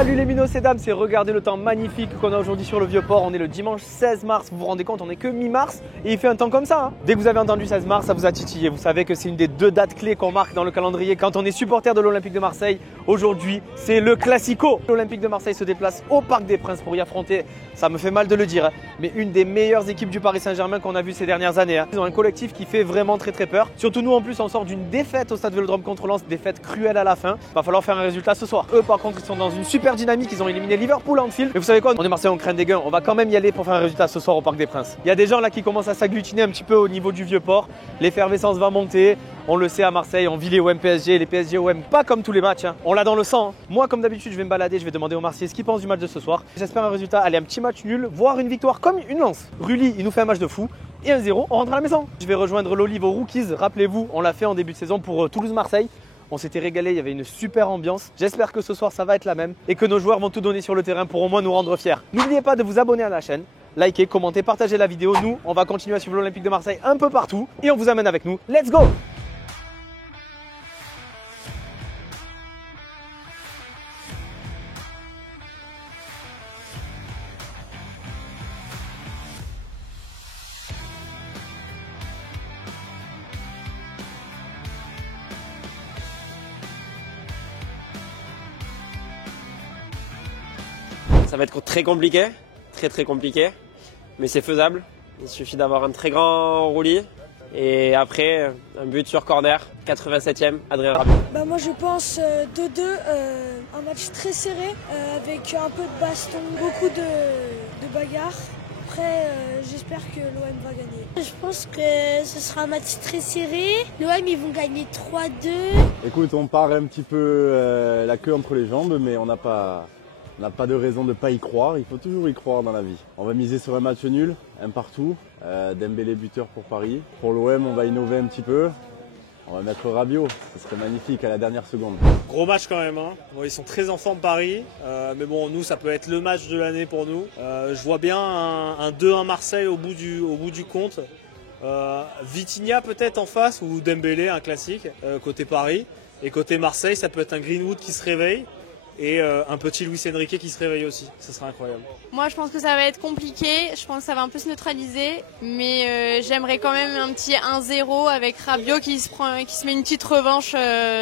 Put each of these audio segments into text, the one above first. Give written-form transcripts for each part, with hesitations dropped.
Salut les minos et dames, c'est regardez le temps magnifique qu'on a aujourd'hui sur le Vieux-Port. On est le dimanche 16 mars, vous vous rendez compte, on est que mi-mars et il fait un temps comme ça. Dès que vous avez entendu 16 mars, ça vous a titillé. Vous savez que c'est une des deux dates clés qu'on marque dans le calendrier quand on est supporter de l'Olympique de Marseille. Aujourd'hui, c'est le Classico. L'Olympique de Marseille se déplace au Parc des Princes pour y affronter, ça me fait mal de le dire, mais une des meilleures équipes du Paris Saint-Germain qu'on a vu ces dernières années. Ils ont un collectif qui fait vraiment très peur. Surtout nous en plus, on sort d'une défaite au Stade Vélodrome contre Lens, défaite cruelle à la fin. Va falloir faire un résultat ce soir. Eux par contre, ils sont dans une super dynamique, ils ont éliminé Liverpool à Anfield. Mais vous savez quoi, on est Marseillais, on craint des gains. On va quand même y aller pour faire un résultat ce soir au Parc des Princes. Il y a des gens là qui commencent à s'agglutiner un petit peu au niveau du Vieux-Port. L'effervescence va monter. On le sait à Marseille, on vit les OM PSG, les PSG OM, pas comme tous les matchs. On l'a dans le sang. Moi, comme d'habitude, je vais me balader, je vais demander aux Marseillais ce qu'ils pensent du match de ce soir. J'espère un résultat, allez, un petit match nul, voire une victoire comme une Lens. Rulli, il nous fait un match de fou. Et 1-0, on rentre à la maison. Je vais rejoindre l'Olive aux Rookies. Rappelez-vous, on l'a fait en début de saison pour Toulouse-Marseille. On s'était régalé, il y avait une super ambiance. J'espère que ce soir, ça va être la même et que nos joueurs vont tout donner sur le terrain pour au moins nous rendre fiers. N'oubliez pas de vous abonner à la chaîne, liker, commenter, partager la vidéo. Nous, on va continuer à suivre l'Olympique de Marseille un peu partout et on vous amène avec nous. Let's go! Ça va être très compliqué, très compliqué, mais c'est faisable. Il suffit d'avoir un très grand roulis et après un but sur corner, 87e, Adrien Rabiot. Moi je pense 2-2, un match très serré avec un peu de baston, beaucoup de bagarres. Après j'espère que l'OM va gagner. Je pense que ce sera un match très serré. L'OM ils vont gagner 3-2. Écoute, on part un petit peu la queue entre les jambes, mais on n'a pas de raison de ne pas y croire, il faut toujours y croire dans la vie. On va miser sur un match nul, un partout, Dembélé buteur pour Paris. Pour l'OM, on va innover un petit peu, on va mettre Rabiot, ce serait magnifique à la dernière seconde. Gros match quand même, hein. Bon, ils sont très en forme Paris, mais bon nous ça peut être le match de l'année pour nous. Je vois bien un 2-1 Marseille au bout du compte. Vitinha peut-être en face ou Dembélé, un classique, côté Paris. Et côté Marseille, ça peut être un Greenwood qui se réveille. Et un petit Luis Enrique qui se réveille aussi, ce sera incroyable. Moi je pense que ça va être compliqué, je pense que ça va un peu se neutraliser, mais j'aimerais quand même un petit 1-0 avec Rabiot qui se met une petite revanche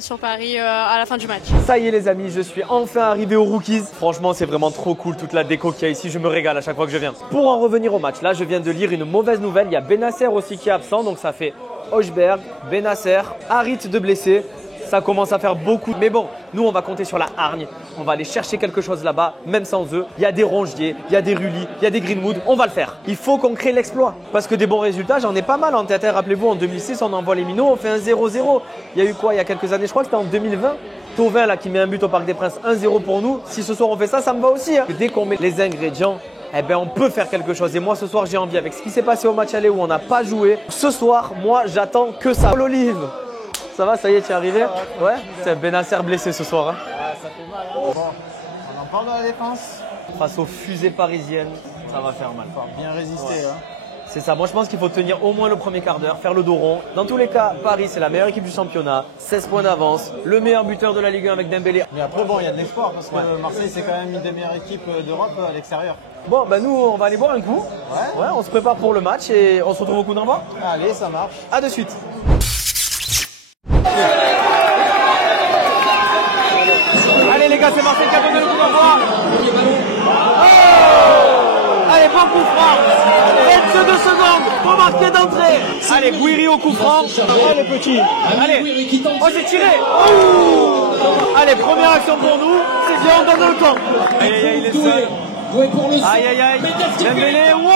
sur Paris à la fin du match. Ça y est les amis, je suis enfin arrivé aux Rookies. Franchement c'est vraiment trop cool toute la déco qu'il y a ici, je me régale à chaque fois que je viens. Pour en revenir au match, là je viens de lire une mauvaise nouvelle, il y a Benasser aussi qui est absent, donc ça fait Højbjerg, Benasser, Harit de blessé. Ça commence à faire beaucoup. Mais bon, nous, on va compter sur la hargne. On va aller chercher quelque chose là-bas, même sans eux. Il y a des Rongier, il y a des Rulli, il y a des Greenwood. On va le faire. Il faut qu'on crée l'exploit. Parce que des bons résultats, j'en ai pas mal en tête. Rappelez-vous, en 2006, on envoie les minots, on fait un 0-0. Il y a eu quoi il y a quelques années? Je crois que c'était en 2020. Thauvin là, qui met un but au Parc des Princes, 1-0 pour nous. Si ce soir on fait ça, ça me va aussi. Dès qu'on met les ingrédients, on peut faire quelque chose. Et moi, ce soir, j'ai envie, avec ce qui s'est passé au match aller où on n'a pas joué. Ce soir, moi, j'attends que ça. L'Olive. Ça va, ça y est, tu es arrivé? Ouais. C'est Benasser blessé ce soir. Hein. Ça fait mal. Hein. Bon, on en parle de la défense. Face aux fusées parisiennes, ça va faire mal. Bien résister. Ouais. Hein. C'est ça. Moi, je pense qu'il faut tenir au moins le premier quart d'heure, faire le dos rond. Dans tous les cas, Paris, c'est la meilleure équipe du championnat. 16 points d'avance. Le meilleur buteur de la Ligue 1 avec Dembélé. Mais après, bon, il y a de l'espoir parce que Marseille, c'est quand même une des meilleures équipes d'Europe à l'extérieur. Bon, nous, on va aller boire un coup. Ouais, on se prépare pour le match et on se retrouve au coup d'envoi. Allez, ça marche. À de suite. Allez les gars, c'est Marseille qui a donné le coup d'envoi. Allez, bon coup franc. 22 secondes pour marquer d'entrée. Allez, Gouiri au coup franc. Allez petit. Allez. Oh, j'ai tiré. Allez, première action pour nous. C'est bien, on donne le temps. Aïe, il est seul. Aïe. Dembélé. Wow.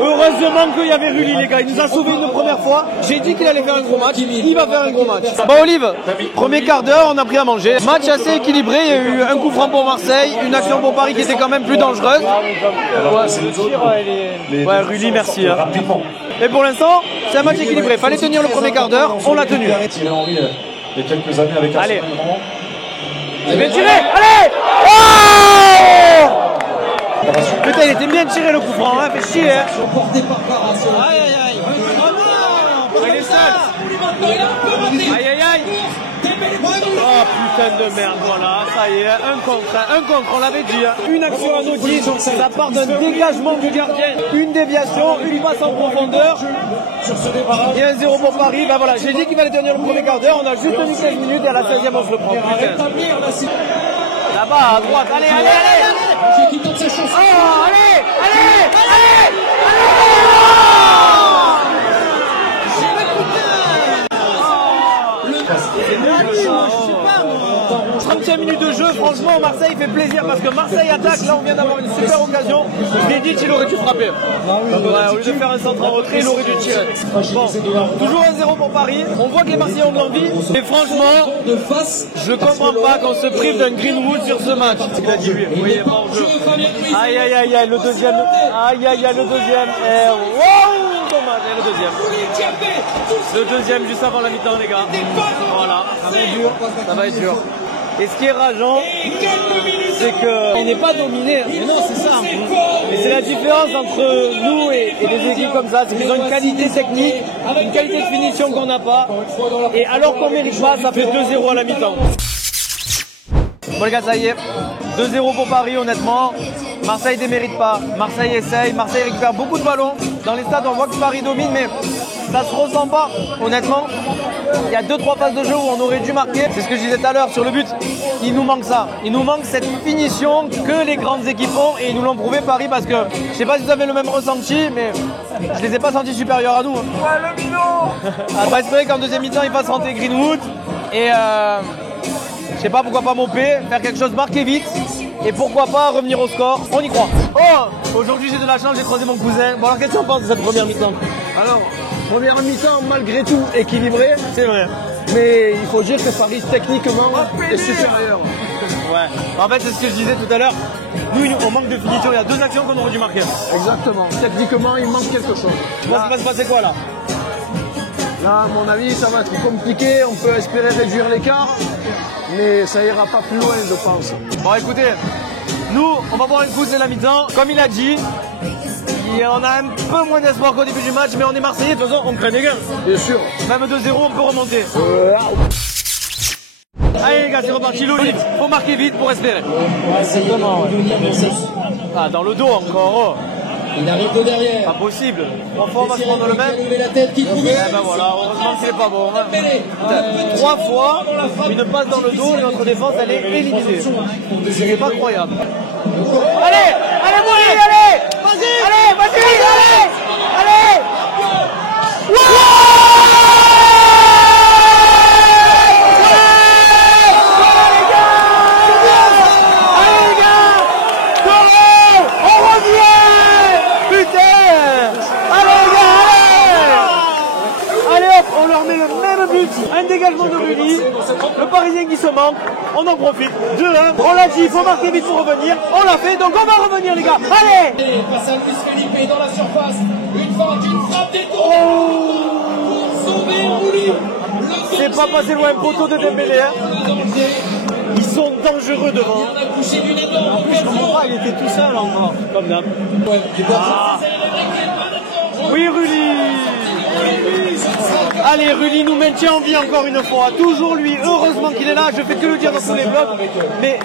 Heureusement qu'il y avait Rulli les gars, il nous a sauvé une première fois. J'ai dit qu'il allait faire un gros match, il va faire un gros match. Bon Olive, premier quart d'heure, on a pris à manger. Match assez équilibré, il y a eu un coup franc pour Marseille, une action pour Paris qui était quand même plus dangereuse. Ouais, Rulli, merci. Hein. Mais pour l'instant, c'est un match équilibré, fallait tenir le premier quart d'heure, on l'a tenu. Allez. C'est bien tiré, allez. Oh! Putain, il était bien tiré le coup franc, hein, fait chier. Hein. Aïe. Oh non, il est seul. Aïe. Oh putain de merde, voilà, ça y est, un contre, on l'avait dit, hein. Une action anodine, ça part d'un dégagement du gardien, une déviation, une passe en profondeur, et 1-0 pour Paris. Ben voilà, j'ai dit qu'il fallait tenir le premier quart d'heure, on a juste tenu 15 minutes et à la 16e on se le prend. Là-bas, à droite, allez, allez, allez! Qui tente sa chance. Oh, allez, allez, allez, allez! 35 minutes de jeu, franchement Marseille fait plaisir parce que Marseille attaque, là on vient d'avoir une super occasion. Je l'ai dit, il aurait dû frapper. Ouais, au lieu de faire un centre en retrait, il aurait dû tirer. Bon, toujours 1-0 pour Paris, on voit que les Marseillais ont de l'envie, mais franchement, je comprends pas qu'on se prive d'un Greenwood sur ce match. Il a dit lui, vous voyez pas en jeu. Aïe aïe aïe aïe, le deuxième, aïe aïe aïe, le deuxième, wow, dommage, et le deuxième. Le deuxième juste avant la mi-temps les gars. Voilà, ça va être dur, ça va être dur. Et ce qui est rageant, c'est qu'on n'est pas dominé. Mais non, c'est ça. Et c'est la différence entre nous et des équipes comme ça. C'est qu'ils ont une qualité technique, une qualité de finition qu'on n'a pas. Et alors qu'on ne mérite pas, ça fait 2-0 à la mi-temps. Bon les gars, ça y est. 2-0 pour Paris, honnêtement. Marseille ne démérite pas. Marseille essaye. Marseille récupère beaucoup de ballons. Dans les stades, on voit que Paris domine, mais ça se ressent pas, honnêtement. Il y a 2-3 phases de jeu où on aurait dû marquer. C'est ce que je disais tout à l'heure sur le but. Il nous manque ça. Il nous manque cette finition que les grandes équipes ont. Et ils nous l'ont prouvé, Paris, parce que je sais pas si vous avez le même ressenti, mais je les ai pas sentis supérieurs à nous. Ouais, le minot. On va espérer qu'en deuxième mi-temps, il fasse rentrer Greenwood. Et je sais pas, pourquoi pas Mopé, faire quelque chose, marquer vite. Et pourquoi pas revenir au score. On y croit. Oh, aujourd'hui j'ai de la chance, j'ai croisé mon cousin. Bon alors qu'est-ce que tu en penses de cette première mi-temps? Alors, première mi-temps, malgré tout, équilibrée. C'est vrai. Mais il faut dire que Paris, techniquement, est supérieur. Ouais. En fait, c'est ce que je disais tout à l'heure. Nous, on manque de finition. Il y a 2 actions qu'on aurait dû marquer. Exactement. Techniquement, il manque quelque chose. Tu penses qu'il va se passer quoi là? Là, à mon avis, ça va être compliqué. On peut espérer réduire l'écart. Mais ça ira pas plus loin, je pense. Bon, écoutez, nous, on va voir une coup, c'est la mi-temps. Comme il a dit, on a un peu moins d'espoir qu'au début du match, mais on est Marseillais, de toute façon, on craint des gains. Bien sûr. Même 2-0, on peut remonter. Allez les gars, c'est reparti, Loïc. Faut marquer vite pour espérer. Ouais, c'est vraiment. Ah, dans le dos encore. Oh. Il arrive de derrière. Pas possible. 3 fois, on va se prendre le même. La tête qui pouvait. Eh ben voilà, heureusement que c'est pas bon. Hein. 3 fois, une passe dans le dos et notre défense, elle est éliminée. C'est pas croyable. Allez, allez, Mouli, allez. Vas-y. Allez, vas-y, allez. Allez. Un dégagement de Rulli, le Parisien qui se manque, on en profite, 2-1, on l'a dit, il faut marquer vite pour revenir, on l'a fait, donc on va revenir les gars, allez. Face à Luis Felipe dans la surface, une frappe des tours pour sauver Rulli. C'est pas passé loin, poteau de Dembélé, hein. Ils sont dangereux devant. En plus, je comprends pas, il était tout seul encore, comme d'hab. Oui, Rulli. Allez, Rulli nous maintient en vie encore une fois. Toujours lui, heureusement qu'il est là. Je fais que le dire dans tous les vlogs. Mais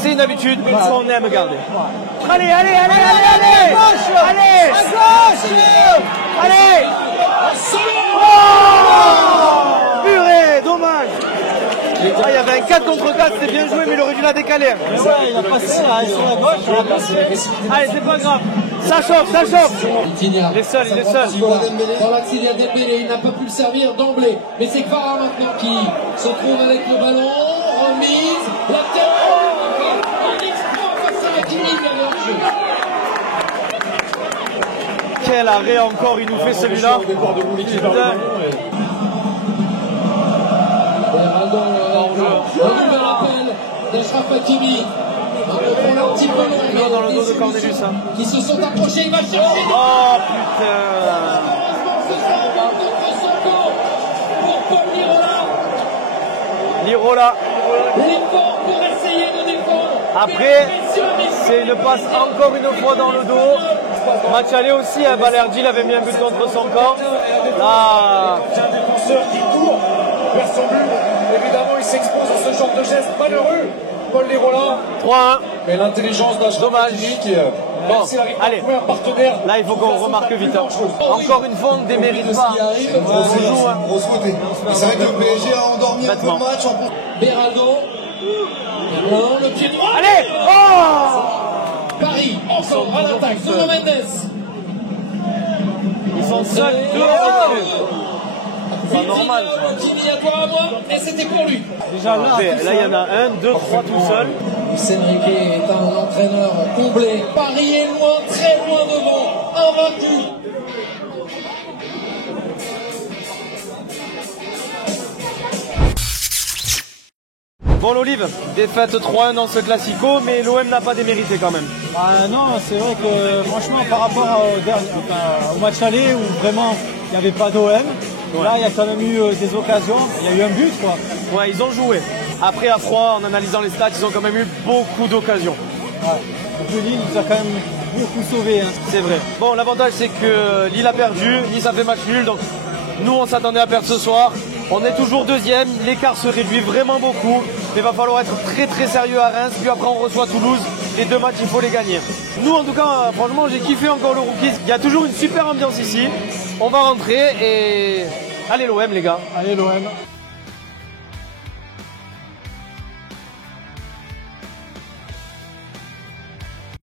c'est une habitude, une fois on aime garder. Allez, allez, allez, allez, allez. Allez, à gauche. Allez. Oh, purée, dommage. Ah, il y avait un 4 contre 4, c'était bien joué, mais il aurait dû la décaler. Mais ouais, il a passé là, sur la gauche, il a passé. Allez, c'est pas grave. Ça chauffe, ça chauffe. Il est seul, il est seul. Dans l'axe, il y a Dembélé, il n'a pas pu le servir d'emblée. Mais c'est Kvara maintenant qui se trouve avec le ballon. Remise, la tête. Un exploit face à Hakimi, Quel arrêt encore, il nous fait celui-là. Un nouvel appel d'Achraf Hakimi. Un petit peu long, dans le dos de Cornelius. Qui se sont approchés, il va chercher. Oh putain. Malheureusement, ce sera un contre son corps pour Paul Lirola. Lirola. L'effort pour essayer de défendre. Après, c'est une passe encore une fois dans le dos. Match aller aussi, hein, Balerdi il avait mis un but contre son camp. Là. Un défenseur qui court vers son but. Évidemment, il s'expose à ce genre sorte de geste malheureux, Paul Lirola. 3-1. Mais l'intelligence d'un dommage. Bon, allez, un partenaire. là il faut qu'on remarque vite. Hein. Encore une fois, on ne démérite pas. On se joue. Hein. C'est vrai que le PSG a endormi un peu le match. Beraldo. Le pied droit. Allez, oh, Paris, encore à l'attaque. Nuno Mendes. ils sont seuls 2-1. C'est pas normal. Continue à toi, à moi, et c'était pour lui. Déjà là, il y en a 1, 2, 3 tout seul. Luis Enrique est un entraîneur comblé. Paris est loin, très loin devant, invaincu. Bon l'Olive, défaite 3-1 dans ce classico, mais l'OM n'a pas démérité quand même. Ah non, c'est vrai que franchement par rapport au match aller où vraiment il n'y avait pas d'OM, là il y a quand même eu des occasions, il y a eu un but quoi. Ouais, ils ont joué. Après à froid, en analysant les stats, ils ont quand même eu beaucoup d'occasions. Ouais. Donc Lille nous a quand même beaucoup sauvé. Hein. C'est vrai. Bon, l'avantage c'est que Lille a perdu, Nice a fait match nul, donc nous on s'attendait à perdre ce soir. On est toujours deuxième, l'écart se réduit vraiment beaucoup, mais il va falloir être très très sérieux à Reims, puis après on reçoit Toulouse, les 2 matchs il faut les gagner. Nous en tout cas, franchement j'ai kiffé encore le Rookies, il y a toujours une super ambiance ici, on va rentrer et allez l'OM les gars. Allez l'OM.